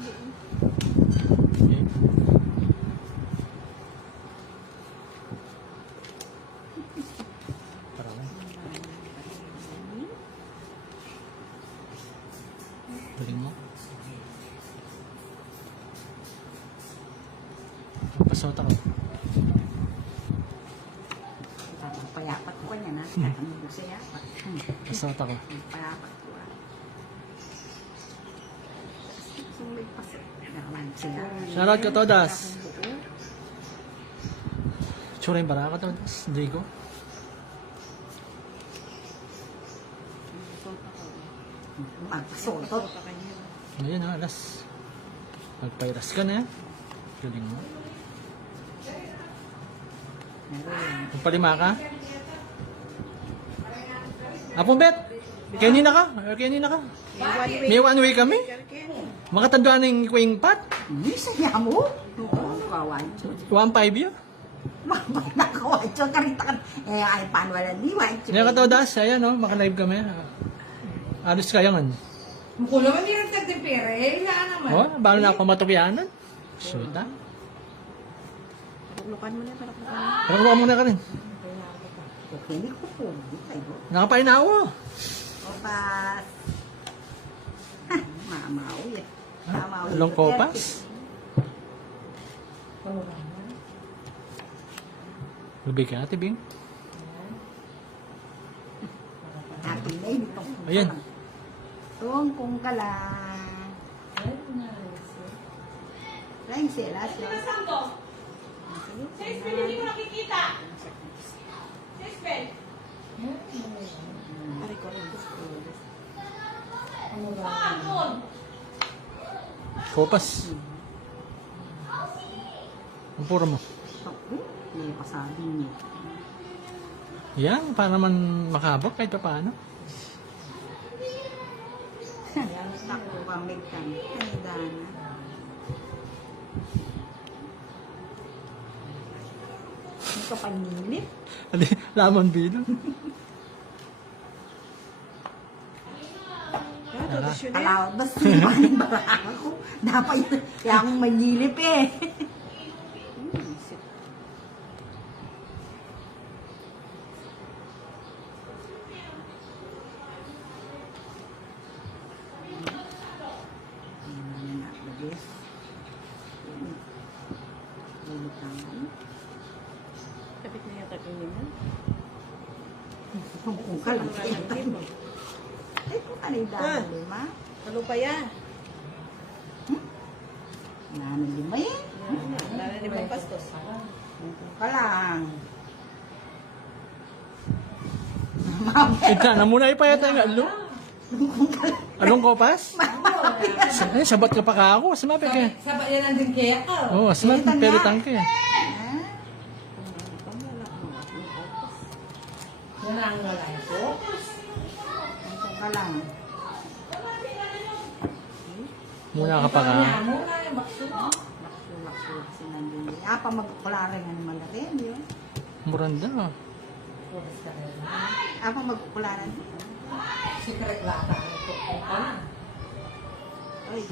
Okay. Parang galing mo. Pasot ako. Payapat ko niya na. Katanong sa yapat. Pasot ako. Payapat ko. Sulit pa siya. Shoutout ka, Todas. Tsura yung bara ka, Todas. Hindi ko. Magpasotot. Ngayon ha, alas. Magpairas ka na. Galing mo. Magpalima ka. Apo, Bet. Kanina ka? Kanina ka? May one way kami? Makatandaan ng Queen Pat? Hindi siya mo. Oo, kawan. 1.5 yun. Bakit nakawan? So, karita ka. Ay, paano wala di? Ngayon ka, Todas. Ayan, no? Makalive kami. Alos kaya nga. Mukul naman hindi nagtagdipere. Ilaan naman. Oh, bago na ako matukyanan. Shoot, ha? Paklukan mo na, paklukan. Paklukan muna ka rin. Okay, hindi ko po. Nakapain na ako. Kopas. Mamaw yan. Mamaw yan. Long kopas? Lubig ka, Ate Bing. Atin na yun. Ayan. Tungkong ka lang. Lain sila. Saan to? Sa Isbel, hindi ko nakikita. Sa Isbel. Ari ko rin. Saan doon? Kopas. Ang puro mo. Hindi pa sabi niya. Yan, para naman makabok kahit pa paano. Takbo ka, may kami. Tanda na. Hindi ka panilip. Lamon bilog. Alawad ba sipanin ba ako? Dapat yun. Kaya akong manilip eh. Kapit na yata ko nila. Kung ka lang. Ay, kung ano yung daan lima? Ano pa yan? Nano lima yan? Limang pastos. Kung ka lang. Ika na muna ipayat ang alo. Anong kopas? Sabat ka pa ka ako. Samabi ka. Sabak yan ang din kaya ka. Oo, samabi. Pero tangke. Yan ang lalay ko. Kung ka lang. Muna ka pa ka. Muna yung bakso. Laksulak-sulak sinandun. Apa magkukulari nga naman natin, yun. Muranda. Apa magkukulari. Secret lata. Ito pa na. Uy.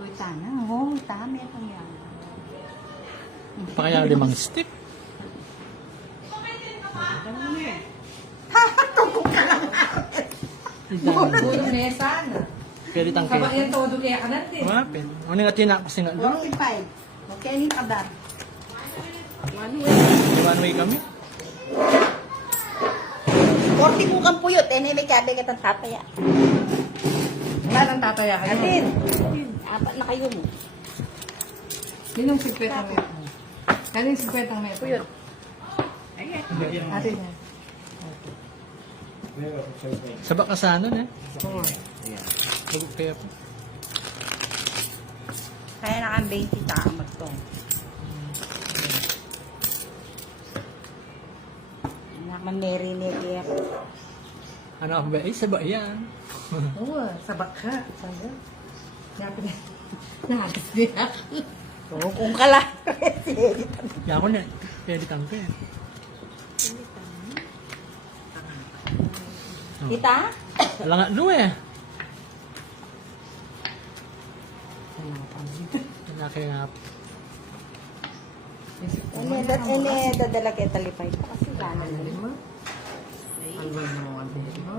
Uy, tana. Oo, tama itong yan. Pa kaya 5 stick. Tungkol ka lang. Puro mesa na. Pero tangke. Sabak yan todo kaya ka natin. Mapin. Ano nga tinak kasi nga doon? 45. Okay, ni kadar. One way kami. 40 bukang puyot. Eh, may kabe ka ng tataya. Wala nang tataya ka. Atin. Apat na kayo mo. Yun ang 50 ang metro. Kaling 50 ang metro. Puyot. Atin yan. Sabak ka sa ano eh. Lugog kaya po. Kaya na kang 20 taka magtong. Anak man neri-neri ako. Ano ako ba? Eh, sabak yan. Oo, sabak ka. Sabi. Napin na. Nahagas din ako. Kung ka lang. Yan ako na. Pwede tangke. Kita? Wala nga, no eh. Nakingap. Dadala kay talipay pa kasi gana na rin mo. Alwal na mga bero.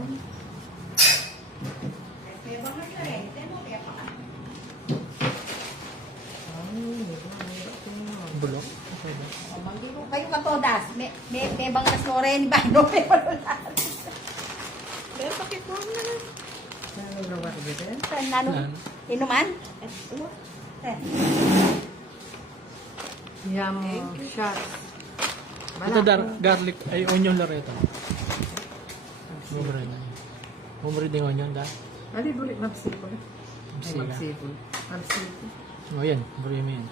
Bulok. Kayo ka todas. May bangas mo rin ba? No, may malulat. Pero pakikuha mo na lang. Ano na ba dito? Ano? Inuman? Yum shot. Ito garlic, ay onion Loreto. Mumre na. Mumre din onion da. Ali bulit mapsipol. Sila. Mapsipol. Mapsipol. O yan, buri mo yan.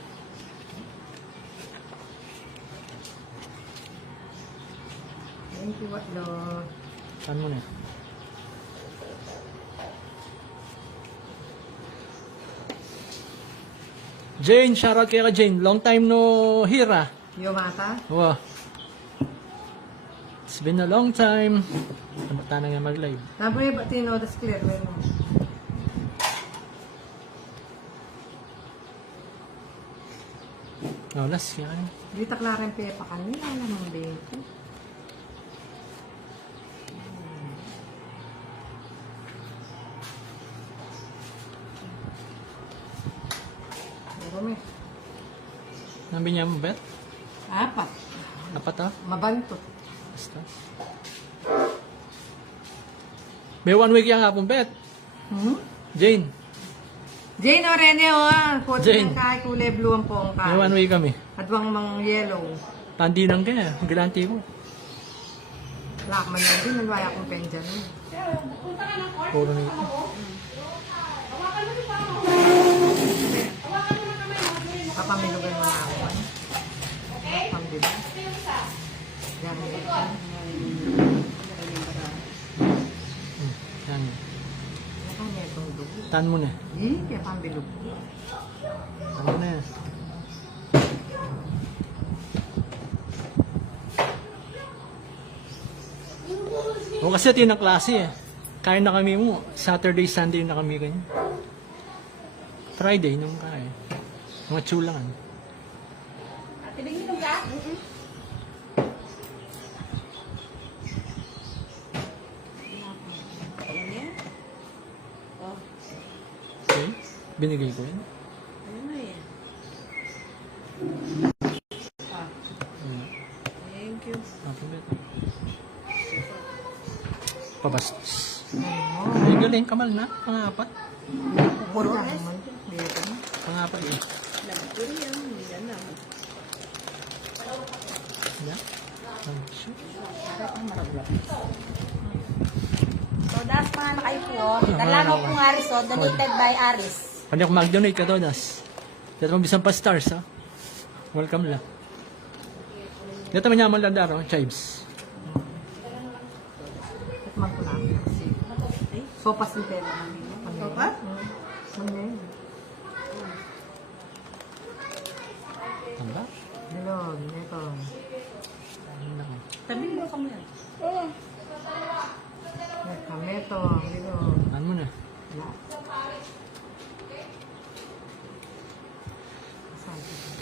Thank you, what Lord. Saan mo na? Jane, shoutout kay ka Jane. Long time no hear ah. Yomata. Wow. It's been a long time. Tamata na nga mag-live. Naboy ba tino das clear mo? Oh, last yan. Di taklaren pepa kanila naman dito. Marami. Nabi niya mo, Bet? Apat. Apat ah? Mabantot. Basta. May 1 week yan hapon, Bet. Jane, Jane o Rene o Kod Jane. ng kay kulay blue ang pong may kay. 1 week kami. Adwang mang yellow. Pandi lang kaya. Gilanti ko. Lak man yun din. Nalwaya akong pendyan. Punta ka ng court. Puro na ito. Hawakan mo si Pao. Hawakan mo ng kamay mo. Gawin mo. Kapamilugan mo na ako. Okay? Pambiba. Ito yung isa. Yan. Yan. Ano na itong dugo? Tan mo na. Kaya pambilog. Tan mo na. O kasi ito yung klase eh. Kain na kami mo. Saturday, Sunday na kami ganyan. Friday nung kain. Mga chulangan. Tinignan ka? Okay? Binigay ko yun. Thank you. Pabastos. Ay, galing. Kamal na. Pangapat. Puro lang naman. Dito na. Pangapat eh. Nagpuri yan. Yan na. Yeah. Shoot. Todas pa nga na kayo po. Dalano kong Aris o. Donated by Aris. Pwede ako mag-donate ka, Todas. Dito mo bisang pa stars, ha? Welcome lang. Dito mo nyaman lang daro, chives. Tikman ko lang. Sopas ni Pera. Sopas? Ano yun? Tanda? Dilog. Ito. Ano na ko? Sabihin mo kami yan. Kameto. Dilog. Ano mo na?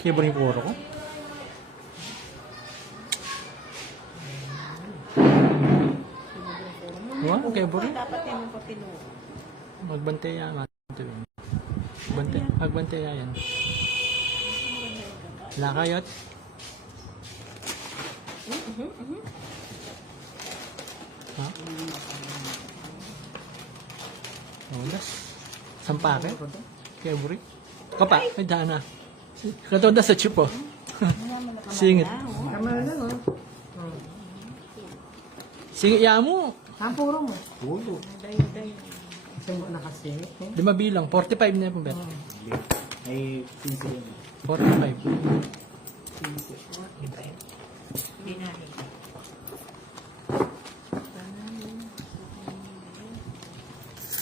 Kaya ba rin puro ko? Wow, kaya ba rin? Dapat yan yung patino. Magbantay yan. Magbantay yan. Lakayot. Ha? Olas. Sampake. Kaya buri. Kapa, ay dana. Katonda sa chupo. Singit. Tama na lang, oh. Singit ya mo. Ang puro mo. Pulo. Kasi mo na kasi. 5 bilang. 45 na po, Bet. Ay, 15 yun. 45.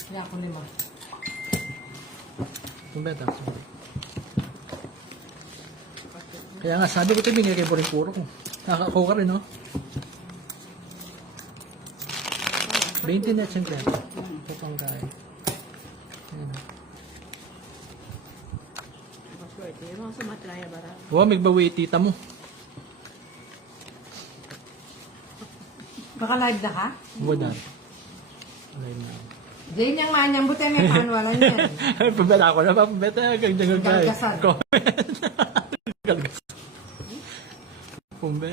Kaya ako lima. Yung Bet, ah. Kaya nga, sabi ko ito, bingay kay Boring Puro ko. Nakakakuha ka rin, no? 20 na siyempre. Ito pang kaya. Ayan. Swerte. Yung mga sumatraya bara. Wow, may bawi tita mo. Baka live na ka? Wadar. Alay na. Jane yung manyang buti may panwalan yan. Pabela ko na pa. Pabela. Gagdagal ka. Galgasan. Comment. Galgasan. Pumbe.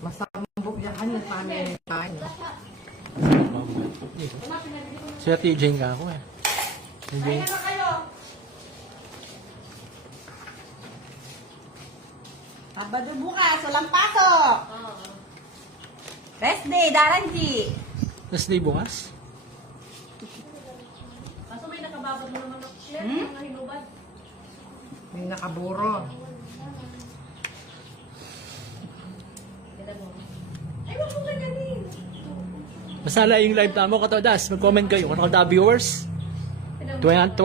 Masambok yan kanya paano yung tayo. Siya TJ nga ako eh. TJ. Abado bukas, walang pasok. Rest day, daranji. Last day bukas? Kaso may nakababad mo naman ako. Share, mga hinubad. May nakaburo. Ay, wag mo ganyanin. Masala yung live tamo katodas. Mag-comment kayo. Kung nakada viewers, 200,000.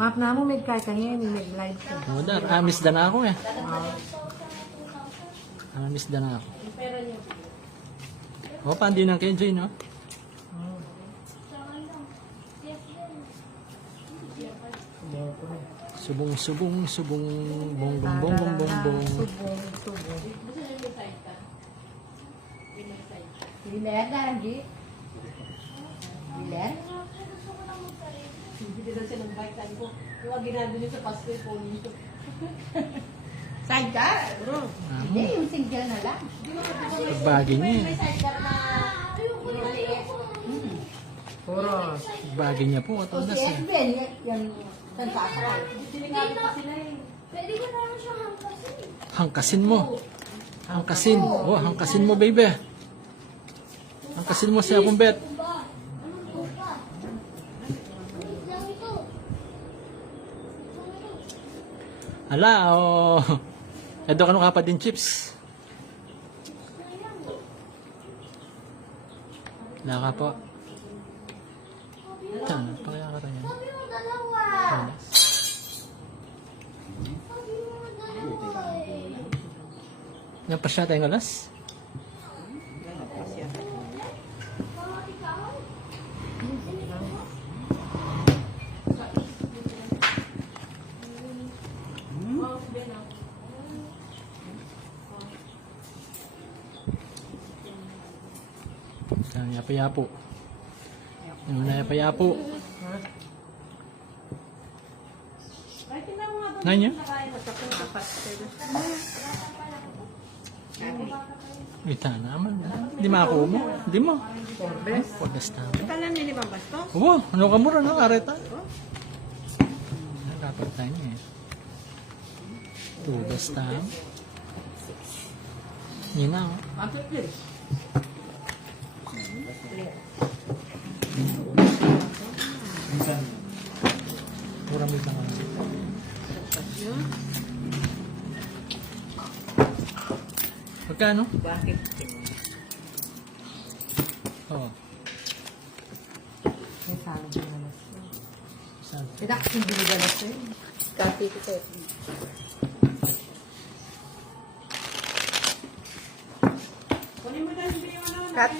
Map na mo, may kaya kanyan, may live ka. Wadar. Miss na ako eh. Miss na ako. O, pandi ng Kenji, no? Subong, subong, subong, bong, bong, bong, bong, bong, bong. Subong, subong. Biler, Daranji. Biler? Hindi daw siya ng bike. Sabi ko, yung ginado niyo sa Pasko yung phone niyo. Sidecar? Hindi, yung single na lang. Pagbagi niya eh. May sidecar na maliit. Puro. Pagbagi niya po, O si katodas eh. Esben, yan saan sasakay. Delikado pa sila eh. Pwede ko naman siya hangkasin. Hangkasin mo. Hangkasin. Oh, hangkasin mo, baby. Hangkasin mo siya kung bet. Ba? Anong po pa? Wait lang ito. Ala, oh. Edo ka nung kapad din chips. Laka po. Yan, pakaya ka rin yan. Sabi mo dalawa. Sabi mo dalawa eh. Yan pa siya tayong alas. Mga ikaw? Yan, yapo-yapo. Yan na yapo-yapo. Ay, tingnan mo nga doon. Ngayon niya? Ita naman. Hindi makakuha mo. Hindi mo. Pagdas tama. Talan ni Limang Bastos. Oo, ano ka mura na, kareta. Dapat tayo niya eh. Tugas tayo. Yun na, oh. Minsan, Mura mo lang kami. Magkano? Bakit? Oo. May salang na naman. Saan? Tidak, hindi nila na siya. Copy ko sa'yo. Kunin mo na yung ano. Cut.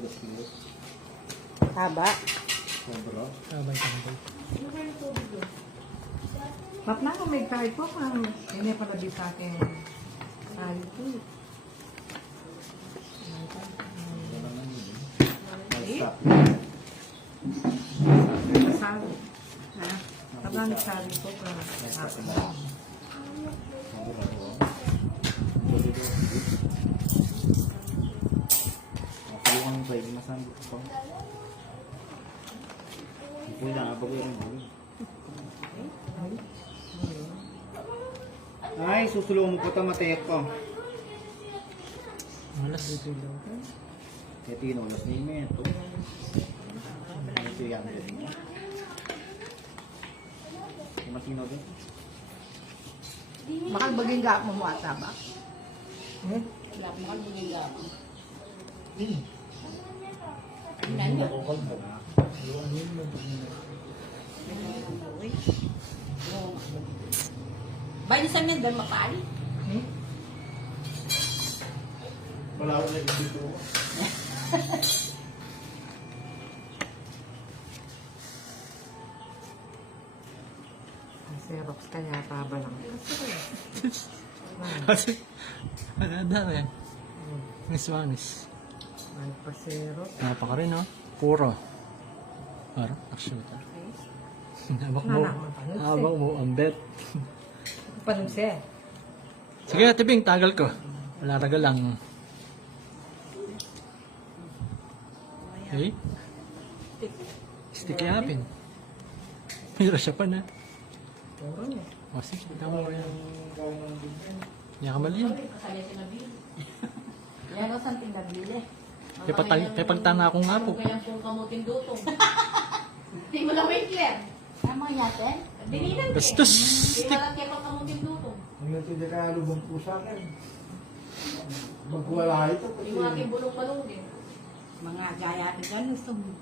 tinugas mo. Haba. Sobra. Abay, tambay. Map na mo, may kahit po kang hindi pa nabis sa akin. Ay, po. Wala nang yun. Nag-stop. Sabi. Ha? Kapag nagsabi ko pa. Nag-stop na. Sobra ko. Dito. Nakulungan mo tayo. Masambit ko pa. Uy, nakabagay rin mo. Ay, susulong mo po ito, matayak ko. Malas. Kaya tinulas na yung ito. Ito yan. Matino din. Bakal baging gap mo ata ba? Bayan sa mga dan mapali. Wala ko na dito. Xerox kaya taba lang. Kasi, ano rin. Miss Wanis. Ay pa Xerox. Napaka rin, no? Puro. Para, aksyuta. Habang mo ang bet. Panunse. Sige, tibing, tagal ko. Wala raga lang. Okay? Sticky yapin. Hira siya pa na. Puro niya. O, sige, tama ko yan. Hindi ka mali yan. Yan o, santing nabili. Pepagtanga ako nga po. Kaya kung kamuting dutong. Hindi mo lang may clear. Tama natin? Dinilan eh. Bastos! Hindi Stick! walang kaya pang kamuting dutong. Ngayon hindi ka lubang po sa akin. Magwala ito. Hindi mo aking bulong-balong din. Mga gaya natin dyan, gusto mo.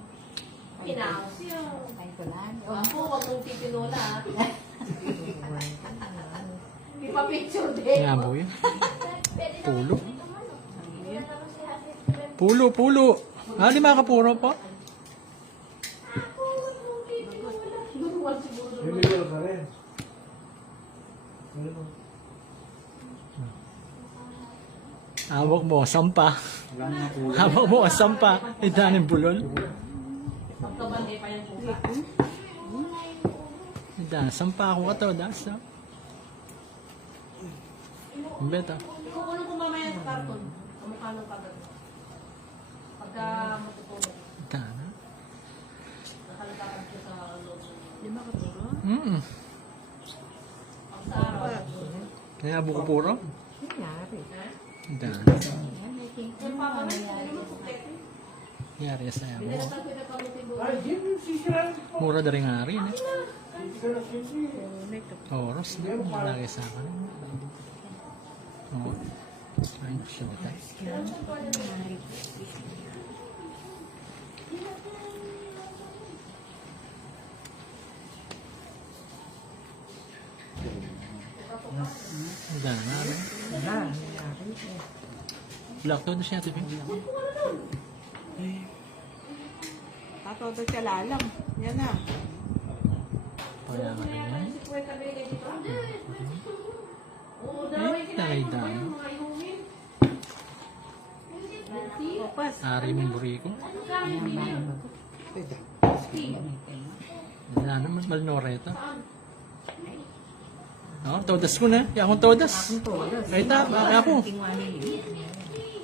Pinaos siya. Ay ko lang. Ako, wag mong titinola. Hindi pa picture din. Ngabo yan. Pulo. Pulo, pulo. Ah, di makapuro po? Duruan siguro. Bibili ka rin. Hawak mo, sampa. Wala na kulang. Hawak mo, sampa. Idanin bulol. Pagkabandi pa yung pusa. Idanin, sampa ako ka to. Das, no? Ang beta. Kukulong ko mamaya sa karton. Kamukha ng kagad. Pagka matutulog. Idanin. Nakalagakad ko sa loob. Pag sa araw. Kaya buko puro? Nangyari. Idanin. Yung papa na, hindi naman kumpleto. Yari sa mo. Hindi na tayo pinagkamutin doon. Ay, Jim, sisirain ko. Mura na rin nga rin. Eh. Hindi ka na sisirain. Oros na. Lagi sa akin. Oo. Ay, syota. Idanin. Wala. Nangyari. Black to na siya, tipi. Tataw daw siya lalang. Yan na. Kaya nga rin yan. Si Kuya Cabello dito. Oo, dalawa yung kinain Ay, ko dami. yung mga inumin. Opas. Ari mong buriko. Magkano yung binili? Wala naman, malnoreto. Oo, todas ko na. Kaya akong todas. Kahit na, ako.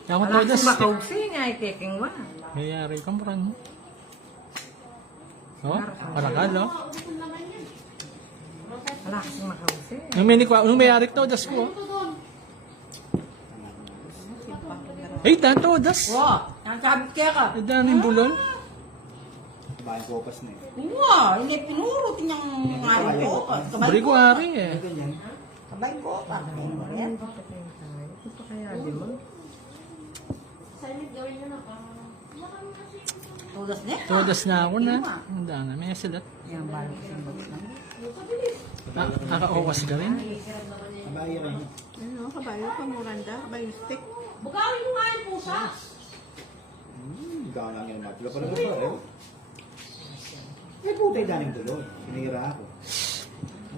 Kaya akong todas. Alas makausi nga ay taking one. Mayayari ka mo rin. Oo, parakal, oh. Wala kasing makausi. Nung mayayari ko, todas ko, oh. Ay, ta, todas. Wow, nakakabit kaya ka. Ay, daming bulol. Bayan ko opas na eh. Wow, hindi pinuro tinyang araw ko. Bari ko ari, eh. Kabay ko pa. Yan. Ito pa kaya, di ba? Silent gawin nyo na pa. Tulas niya. Todas na ako na. Ang dana, may silat. Yan, balo ko sa box lang. Nakaka-owas ka rin. Abaya rin. Ano, kabayo ka, Miranda. Kabayo stick. Bukawin mo nga yung pusa. Ikaw lang yan. Matula pala ba pa rin? Eh, putay daning tuloy. Sinira ako.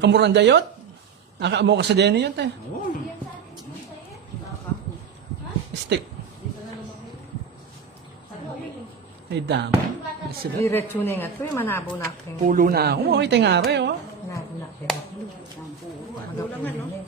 Kamurang dayot. Nakaamo ka sa deno yun, te. Oo. Stick. Ay, dami. May silat. Diretso na nga ito eh. Manabo na ako. Pulo na ako. Okay, tingare, oh. Manabo na ako. Magapulo na eh.